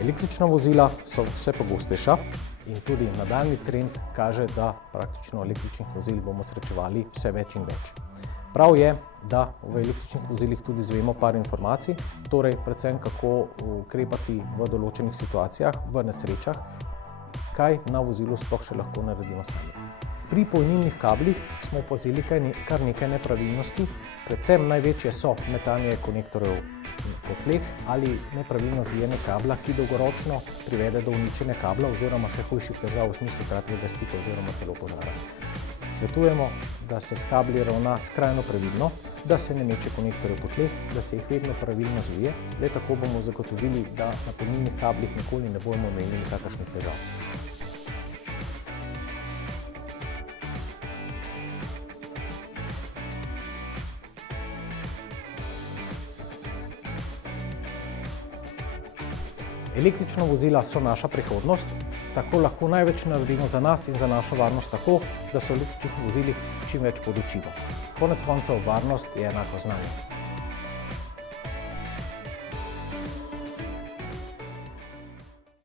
Električna vozila so vse pogostejša in tudi nadaljnji trend kaže, da praktično električnih vozil bomo srečevali vse več in več. Prav je, da v električnih vozilih tudi izvemo par informacij, torej predvsem kako ukrepati v določenih situacijah, v nesrečah, kaj na vozilu sploh še lahko naredimo sami. Pri polnilnih kablih smo opazili kar nekaj nepravilnosti, predvsem največje so metanje konektorjev po tleh ali nepravilno zvijanje kabla, ki dolgoročno privede do uničenja kabla oziroma še hujših težav v smislu kratkega stika oziroma celo požara. Svetujemo, da se s kabli ravna skrajno previdno, da se ne meče konektorjev po tleh, da se jih vedno pravilno zvije, le tako bomo zagotovili, da na polnilnih kablih nikoli ne bomo imeli nikakršnih težav. Električna vozila so naša prihodnost, tako lahko največ naredimo za nas in za našo varnost tako, da se v električnih vozilih čim več podučimo. Konec koncev, varnost je enako znanje.